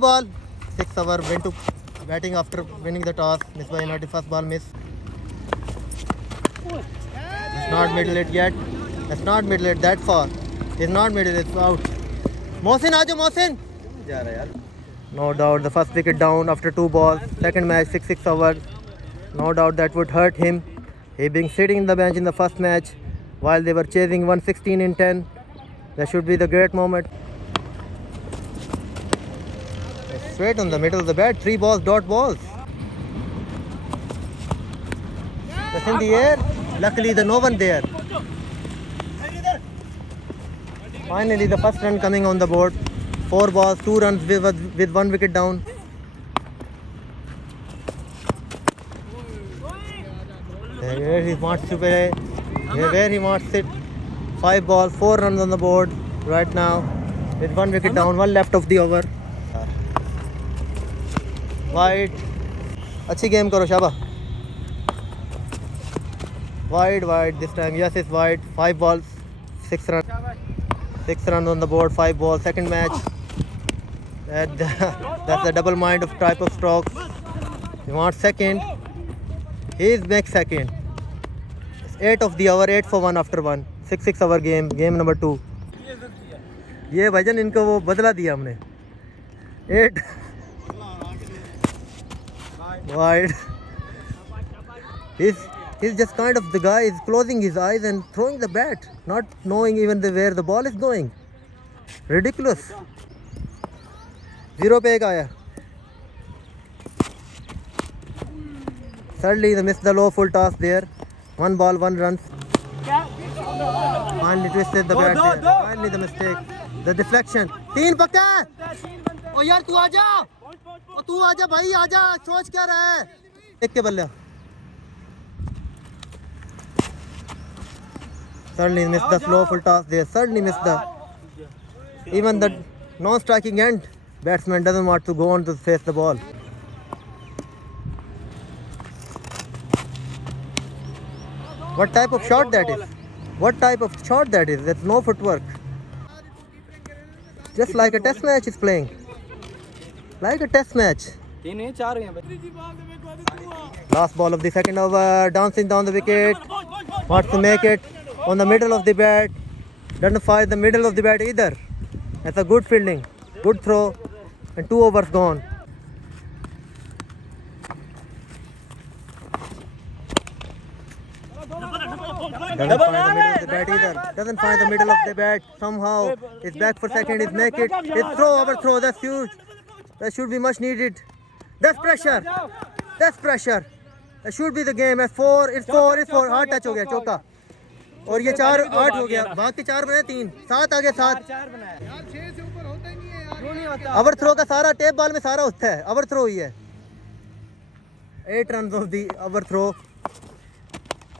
Ball, 6 over, went to batting after winning the toss. Miss by United, first ball miss. It's not middle it yet. It's not middle it that far. It's not middle, it's out. Mohsin, aajo Mohsin. No doubt the first wicket down after 2 balls. Second match, 6 over. No doubt that would hurt him. He being sitting in the bench in the first match while they were chasing 116 in 10. That should be the great moment. Straight on the middle of the bat, 3 balls, dot balls. That's in the air. Luckily, the no one there. Finally, the first run coming on the board. 4 balls, 2 runs with 1 wicket down. Where he wants to play, where he wants it. 5 balls, 4 runs on the board right now with 1 wicket down, 1 left of the over. Wide. अच्छी game करो शाबा. Wide this time. Yes, it's wide. 5 balls, 6 runs. 6 runs on the board, 5 balls. Second match. That's the double mind of type of strokes. He wants second. He makes second. It's 8 of the over, 8 for 1 after 1. 6 over game number 2. ये भाईजान इनको वो बदला दिया हमने. 8 wide. He's just kind of the guy is closing his eyes and throwing the bat, not knowing even where the ball is going. Ridiculous. 0 पे एक आया. Thirdly, they missed the low full toss there. 1 ball, 1 run. Finally twisted the bat there. Finally the mistake. The deflection. 3 पक्का. ओ यार तू आजा. ओ तू आजा भाई आजा. सोच क्या रहा है? एक के बल्ले. Suddenly missed the slow full toss there. Suddenly missed the. Even the non-striking end batsman doesn't want to go on to face the ball. What type of shot that is? What type of shot that is? That's no footwork. Just like a test match is playing. Like a test match. Last ball of the second over. Dancing down the wicket. Wants to make it on the middle of the bat. Doesn't find the middle of the bat either. That's a good fielding. Good throw. And 2 overs gone. Doesn't find the middle of the bat either. Doesn't find the middle of the bat. Somehow it's back for second. It's make it. It's throw, overthrow. That's huge. That should be much needed. That's pressure. That's pressure. That should be the game. At 4. It's 4. It's 4. Hard touch हो गया चौका. और ये 4 8 हो गया. बाकी 4 बने 3. 7 आ गए 7. ओवरथ्रो का सारा टेप बॉल में सारा होता है. ओवरथ्रो ही है. 8 runs of the overthrow.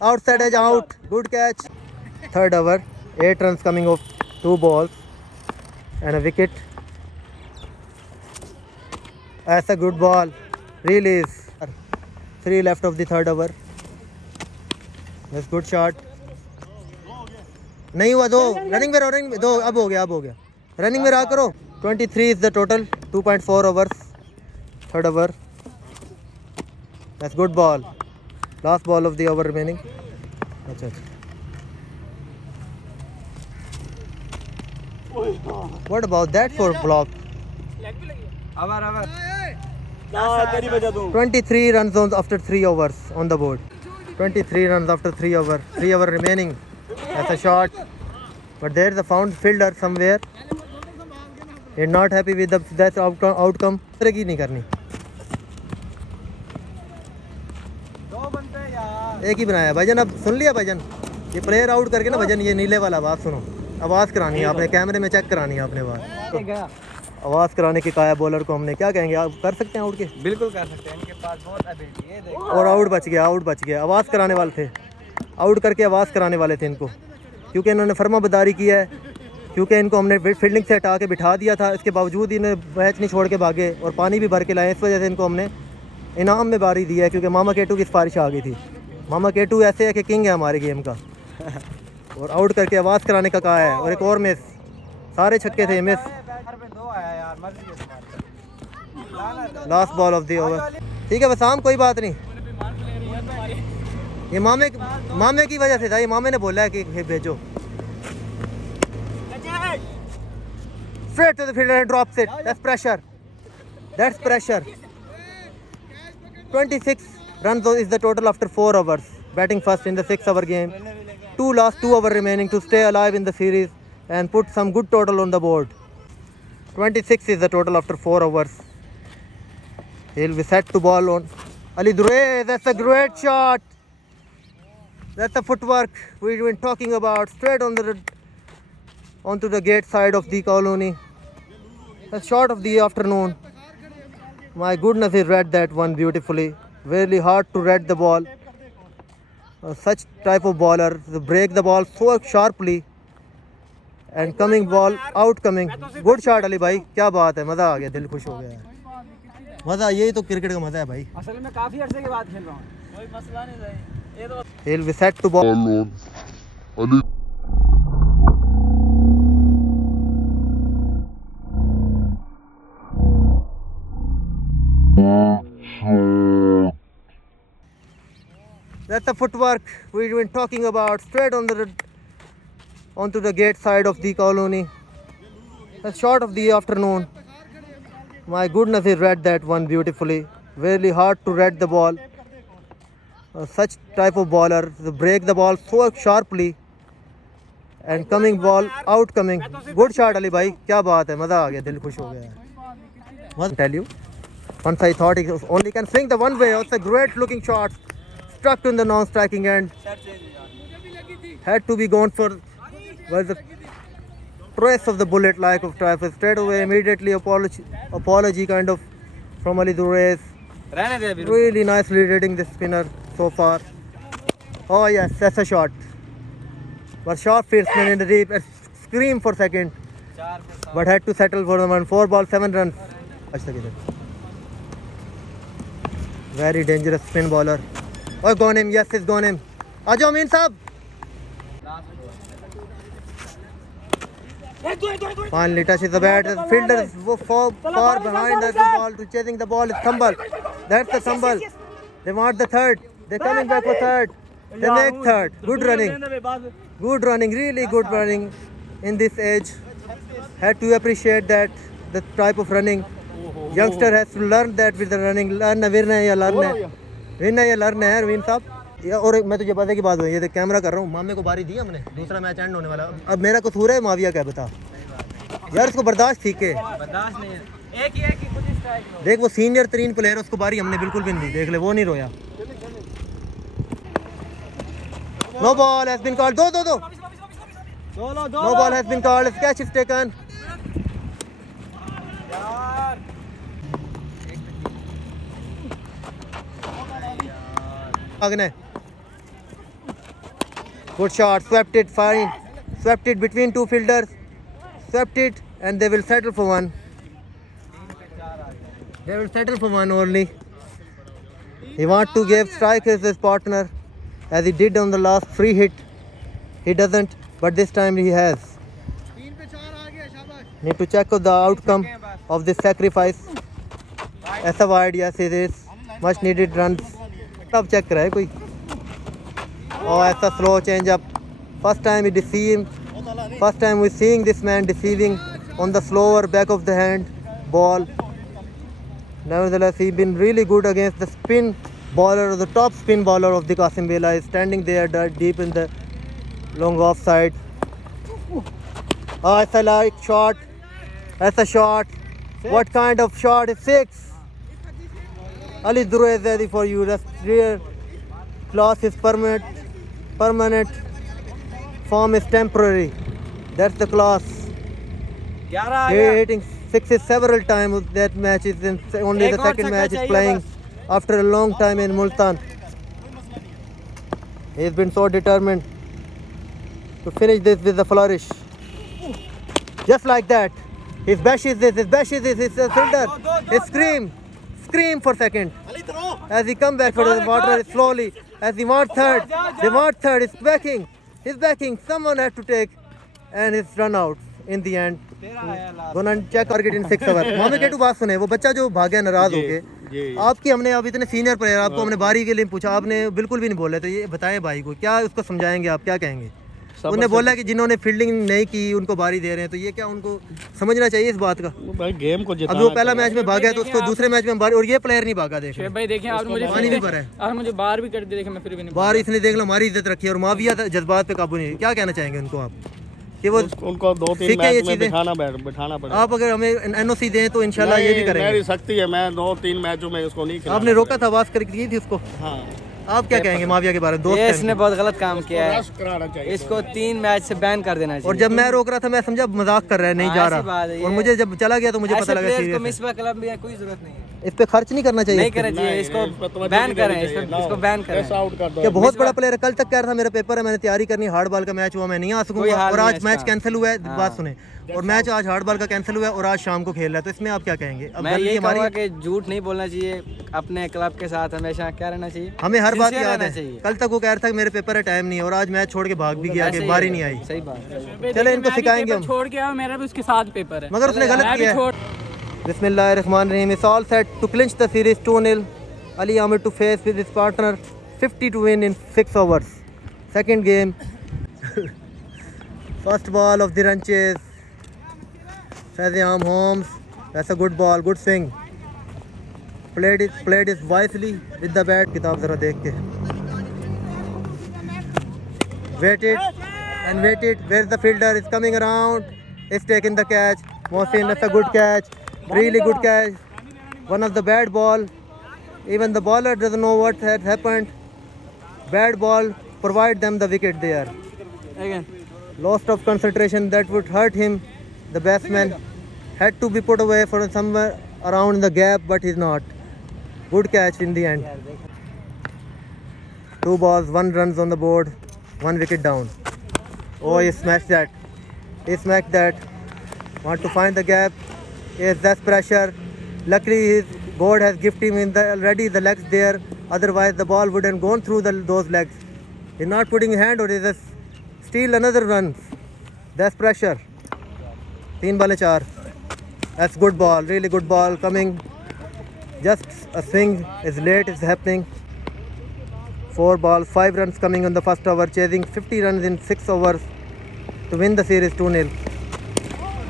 Outside edge out. Good catch. Third over. 8 runs coming off 2 balls and a wicket. That's a good ball. Release. 3 left of the third over. That's good shot. नहीं हुआ 2. Running में running 2. अब हो गया. Running में रहा करो. 23 is the total. 2.4 overs. Third over. That's good ball. Last ball of the over remaining. अच्छा. What about that for block? 23 runs after 3 overs on the board. 23 runs after 3 overs. 3 over remaining. That's a shot. But there is a found fielder somewhere. He's not happy with that outcome. की नहीं करनी. एक ही बनाया भाईजान. अब सुन लिया भाईजान. ये प्लेयर आउट करके ना भाईजान ये नीले वाला आवाज़ सुनो. आवाज़ करानी है आपने. कैमरे में चेक करानी है आपने बात. आवाज़ कराने की कहा बॉलर को हमने. क्या कहेंगे आप कर सकते हैं आउट के? बिल्कुल कर सकते हैं. इनके पास बहुत एबिलिटी है. और आउट बच गया. आवाज़ कराने वाले थे. आउट करके आवाज़ कराने वाले थे इनको. क्योंकि इन्होंने फर्माबरदारी की है. क्योंकि इनको हमने फील्डिंग से हटा के बिठा दिया था. इसके बावजूद इन्हें मैच नहीं छोड़ के भागे और पानी भी भर के लाए. इस वजह से इनको हमने इनाम में बारी दी है. क्योंकि मामा केटू की सिफारिश आ गई थी. मामा केटू ऐसे है कि किंग है हमारे गेम का. और आउट करके आवाज़ कराने का कहा है. और एक और मिस. सारे छक्के थे miss. Last ball of the over. ठीक है वसाम, कोई बात नहीं, ये मामे की वजह से था, ये मामे ने बोला है कि भेजो। Straight to the fielder and drops it. That's pressure. That's pressure. 26 runs is the total after 4 overs. Batting first in the 6-hour game. Last 2 hours remaining to stay alive in the series and put some good total on the board. 26 is the total after 4 overs. He'll be set to ball on Ali Durraiz. That's a great shot. That's the footwork we've been talking about. Straight onto the gate side of the colony. A shot of the afternoon. My goodness, he read that one beautifully. Really hard to read the ball. Such type of bowler to break the ball so sharply and coming ball out coming. Good shot Ali भाई, क्या बात है, मजा आ गया, दिल खुश हो गया। मजा, यही तो क्रिकेट का मजा है भाई। असल में काफी अरसे के बाद खेल रहा हूँ, कोई मसला नहीं है। ये तो he'll be set to ball on Ali. That's the footwork we've been talking about. Straight onto the gate side of the colony. A shot of the afternoon. My goodness, he read that one beautifully. Really hard to read the ball. Such type of bowler to break the ball so sharply and coming ball out coming. Good shot Ali भाई, क्या बात है, मजा आ गया, दिल खुश हो गया। Must tell you, once I thought he only can swing the one way. It's a great looking shot. Struck in the non-striking end. Had to be gone for was the trace of the bullet like of traffic. Straight away, immediately apology kind of from Ali Durraiz. Really nicely reading the spinner so far. Oh yes, that's a shot. But short fieldman in the deep, a scream for second. But had to settle for the one. 4 balls, 7 runs. Very dangerous spin bowler. Oh, gone him. Yes, it's gone him. Ajo Amin Saab. Finally touches the bat. The fielder is far behind as the ball to chasing the ball. It's tumble. That's the tumble. They want the third. They're coming back for third. They make third. Good running. Good running. Really good running in this age. Had to appreciate that, the type of running. Youngster has to learn that with the running. Learn है, विरना है या learn है, विरना या learn है रवीन साहब। और मैं तुझे पता की बात हुई, ये कैमरा कर रहा हूँ, मामे को बारी दी हमने, दूसरा मैच एंड होने वाला। अब मेरा कसूर है, माविया क्या बता यार, उसको बर्दाश्त ठीक है, बर्दाश्त नहीं है। एक ही खुद स्ट्राइक। देख वो सीनियर 3 प्लेयर, उसको बारी हमने बिल्कुल भी नहीं, देख ले वो नहीं रोया। No ball has been called. दो no ball has been called. Catch is taken. Agne. Good shot, swept it fine, swept it between 2 fielders, swept it, and they will settle for 1. They will settle for 1 only. He wants to give strike as his partner, as he did on the last free hit. He doesn't, but this time he has. Need to check out the outcome of this sacrifice. As a wide, yes it is. Much needed runs. अब check करा है कोई। और ऐसा slow change up, first time we deceive, first time we seeing this man deceiving on the slower back of the hand ball. Nevertheless, he been really good against the spin bowler, the top spin bowler of the Qasim Bela is standing there deep in the long off side. Oh, it's a like shot, that's a shot. What kind of shot? It's 6. Ali Durraiz ready for you. That's real class is permanent. Form is temporary. That's the class. Hitting 6s several times. That match is in only the second match is playing after a long time in Multan. He's been so determined to finish this with a flourish. Just like that. He bashes this. His fielder. His scream for second. As he come back for the water slowly. As he wants third. They want third. He's backing. Someone has to take. And it's run out. in the end. Gonna check target in 6 hours. मामे केटू बात सुने, वो बच्चा जो भागा नाराज होके, आपकी हमने अब इतने सीनियर प्लेयर, आपको हमने बारी के लिए पूछा, आपने बिल्कुल भी नहीं बोले, तो ये बताएं भाई को क्या उसको समझाएंगे आप, क्या कहेंगे? उन्होंने बोला कि जिन्होंने फील्डिंग नहीं की उनको बारी दे रहे हैं, तो ये क्या उनको समझना चाहिए इस बात का? भाई गेम को अब वो पहला मैच में भागा है तो उसको दूसरे मैच में बारी, और ये प्लेयर नहीं भागा, देख भाई देखें आपने मुझे पानी भी भरा है, और मुझे बाहर भी कर दिया, देखें मैं फिर भी नहीं बार इसने देख लो हमारी इज्जत रखी है, और माविया जज्बात पे काबू नहीं। क्या कहना चाहेंगे उनको आप कि वो उनको 2-3 मैच में बिठाना पड़ेगा। आप अगर हमें एनओसी दें तो इंशाल्लाह ये भी करेंगे। मेरी शक्ति है, मैं 2-3 मैचों में उसको नहीं खिलाऊंगा। आपने रोका था, आवाज करके दी थी उसको। हाँ, आप क्या कहेंगे माविया के बारे में? दोस्त इसने बहुत गलत काम किया है, कराना चाहिए। इसको 3 मैच से बैन कर देना चाहिए। और जब मैं रोक रहा था मैं समझा मजाक कर रहा है, नहीं जा ऐसी बात है रहा, ये। और मुझे जब चला गया तो मुझे पता ऐसे लगा प्लेयर्स को सीरियस है। मिसबा क्लब में कोई जरूरत नहीं है, इस पे खर्च नहीं करना चाहिए, नहीं करना चाहिए, इसको बैन करें, इसको बैन करें। आउट कर दो। क्या बहुत बड़ा प्लेयर है। कल तक कह रहा था मेरा पेपर है, मैंने तैयारी करनी, हार्ड बॉल का मैच हुआ, मैं नहीं आ सकूंगा, हाल और नहीं आज है मैच इसका। कैंसिल हुआ है, बात सुने, और मैच आज हार्ड बॉल का कैंसिल हुआ है और आज शाम को खेल रहा है, तो इसमें आप क्या कहेंगे? अब मैं गलती ये हमारी, कहूँगा कि झूठ नहीं बोलना चाहिए, अपने क्लब के साथ हमेशा क्या रहना चाहिए, हमें हर बात sincere याद रहना है। चाहिए। कल तक वो कह रहा था कि मेरे पेपर है, टाइम नहीं है, और आज मैच छोड़ के भाग भी गया कि बारी नहीं आई। सही बात। चले इनको सिखाएंगे हम, छोड़ के आओ, मेरा भी उसके साथ पेपर है, मगर उसने गलत किया है। बिस्मिल्लाहिर्रहमानिर्रहीम, it's all set to clinch the series 2-0. Ali Ahmed to face with his partner, 50 to win in 6 overs. Second game. First ball of the run chase. Shazam Holmes. That's a good ball, good swing. Played it wisely with the bat. किताब जरा देख के. Waited. Where's the fielder? Is coming around. Is taking the catch. Mohsin, that's a good catch. Really good catch. One of the bad ball. Even the bowler doesn't know what had happened. Bad ball. Provide them the wicket there. Again. Lost of concentration that would hurt him. The batsman had to be put away for somewhere around the gap, but he's not. Good catch in the end. 2 balls, 1 runs on the board, 1 wicket down. Oh, he smashed that. He smacked that. Want to find the gap. Yes, that's pressure. Luckily, his God has gifted him already the legs there. Otherwise, the ball wouldn't gone through those legs. He's not putting his hand, or is steal another run. That's pressure. 3 balls 4. That's good ball. Really good ball coming. Just a swing is late. It's happening. 4 balls, 5 runs coming on the first over, chasing 50 runs in 6 overs to win the series 2-0.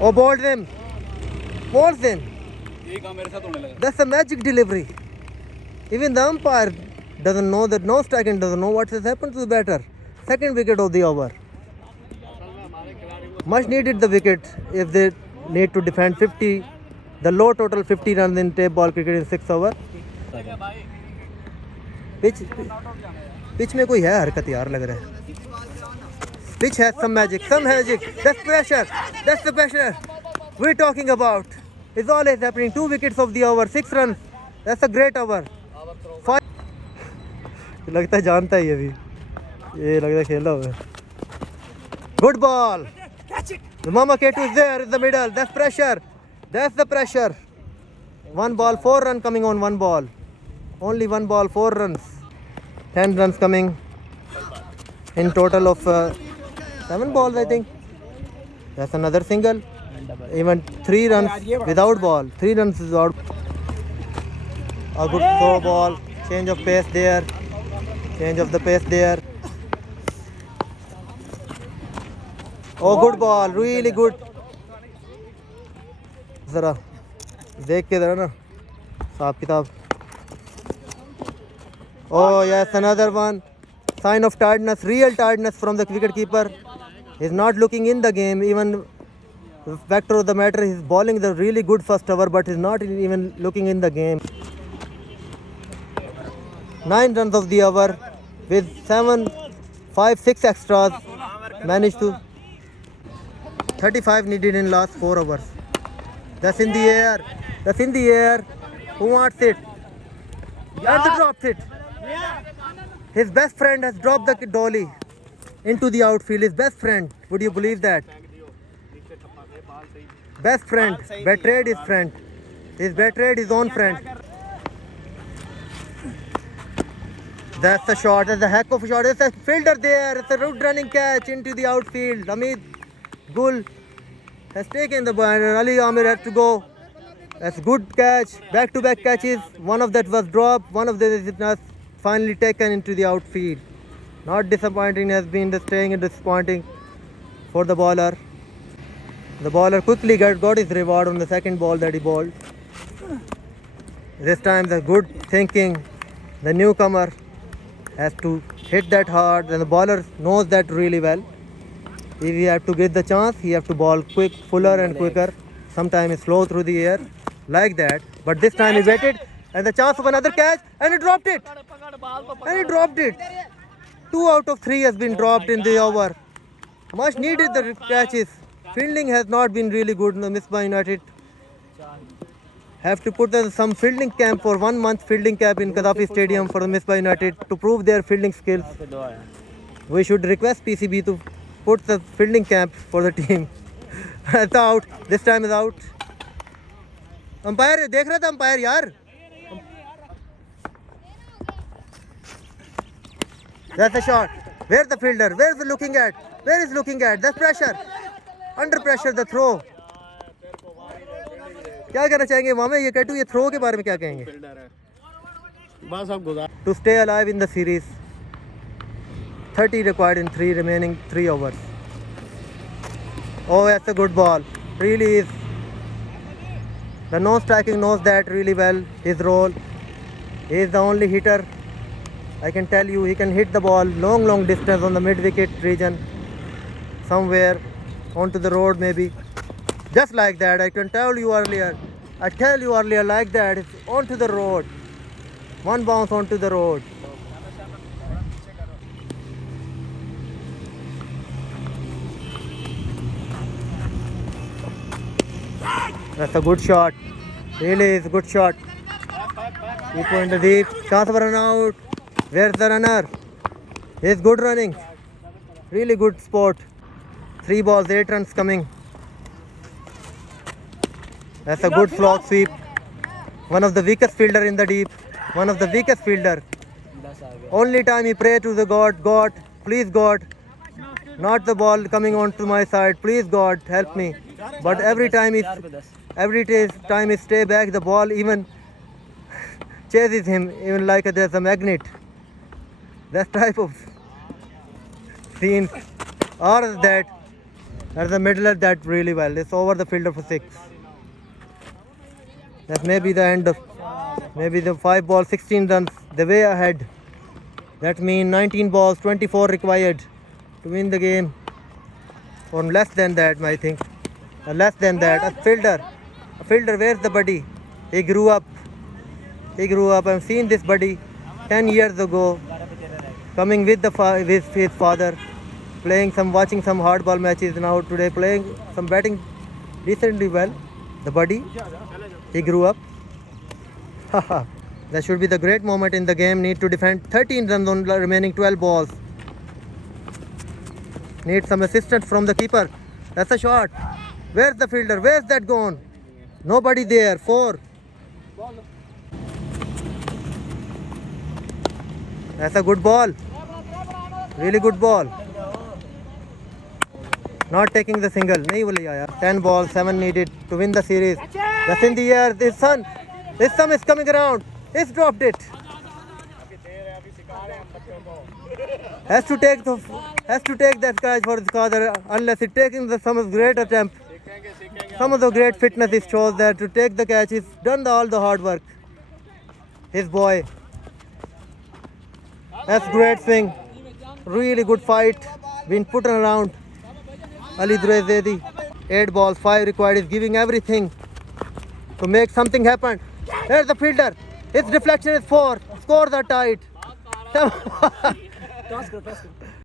Oh, bowled him. Bowls him. That's a magic delivery. Even the umpire doesn't know that, no striking doesn't know what has happened to the batter. Second wicket of the over. Much needed the wicket if they need to defend 50, the low total 50 runs in tape ball cricket in 6 overs. Pitch में कोई है हरकत यार, लग रहा है pitch है some magic. That's the pressure we're talking about. It's always happening. 2 wickets of the over, 6 runs. That's a great over. 5. लगता है जानता है ये भी, ये लगता है खेला हुआ है. Good ball. The Mama Ketu is there in the middle. That's the pressure. 1 ball, 4 runs coming on 1 ball. Only 1 ball, 4 runs. 10 runs coming in total of 7 balls, I think. That's another single. Even 3 runs without ball. 3 runs without. A good throw ball. Change of pace there. Oh, good ball. Really good. जरा देख के जरा ना साहब किताब. Oh yes, another one. Sign of tiredness, real tiredness from the wicketkeeper. He's not looking in the game. Even factor of the matter, he's bowling the really good first over, but he's not even looking in the game. 9 runs of the over with 6 extras. Managed to 35 needed in last 4 overs. That's in the air. Who wants it? And the dropped it. His best friend has dropped the dolly into the outfield. His best friend. Would you believe that? Best friend. Betrayed his friend. He's betrayed his own friend. That's the shot. That's a heck of a shot. It's a fielder there. It's a route running catch into the outfield. Amit Gul has taken the ball and Ali Amir had to go. That's good catch. Back-to-back catches. One of that was dropped. One of them is not finally taken into the outfield. Not disappointing has been the staying and disappointing for the bowler. The bowler quickly got his reward on the second ball that he bowled. This time the good thinking. The newcomer has to hit that hard and the bowler knows that really well. If he have to get the chance, he have to bowl quick, fuller and quicker. Sometimes slow through the air like that. But this time he waited and the chance of another catch and he dropped it. And he dropped it. 2 out of 3 has been dropped in the over. Much needed the catches. Fielding has not been really good in the Misbah United. Have to put some fielding camp for 1 month fielding camp in Gaddafi Stadium for the Misbah United to prove their fielding skills. We should request PCB to put the fielding camp for the team. It's out. This time is out. Umpire, देख रहा था umpire यार. That's a shot. Where's the fielder? Where's the looking at? Where is looking at? That's pressure. Under pressure, the throw. क्या कहना चाहेंगे मामे ये कैटू ये थ्रो के बारे में क्या कहेंगे? बस अब गुजार To stay alive in the series. 30 required in remaining 3 overs. Oh, that's a good ball. Really is. The non-striking knows that really well. His role. He is the only hitter. I can tell you, he can hit the ball long distance on the mid-wicket region. Somewhere onto the road maybe. Just like that. I can tell you earlier. I tell you earlier like that. It's onto the road. One bounce onto the road. That's a good shot. Really is a good shot. Keep in the deep. Chance for run out. Where's the runner? He's good running. Really good sport. 3 balls, 8 runs coming. That's a good flock sweep. One of the weakest fielder in the deep. One of the weakest fielder. Only time he pray to the God, please God, not the ball coming onto my side. Please God, help me. But every time he stay back, the ball even chases him, even like there's a magnet. That type of scenes or that. That's the middler that really well. It's over the fielder for 6. That may be the end of maybe the 5 balls, 16 runs, the way ahead. That means 19 balls, 24 required to win the game. Or less than that, I think. Less than that. A fielder, where's the buddy? He grew up. I've seen this buddy 10 years ago, coming with his father, watching some hardball matches. Now today playing some batting decently well. The buddy, he grew up. That should be the great moment in the game. Need to defend 13 runs on the remaining 12 balls. Need some assistance from the keeper. That's a shot. Where's the fielder? Where's that gone? Nobody there. 4. That's a good ball. Really good ball. Not taking the single. नहीं बोले यार. 10 balls, 7 needed to win the series. That's in the air. His son is coming around. He's dropped it. Has to take that catch for his father. Unless he's taking some great attempt. Some of the great fitness it shows that to take the catch. He's done all the hard work. His boy. That's great swing. Really good fight. Been put around. Ali Durezedi. 8 balls, 5 required. Is giving everything to make something happen. There's the fielder. His deflection is 4. Scores are tied.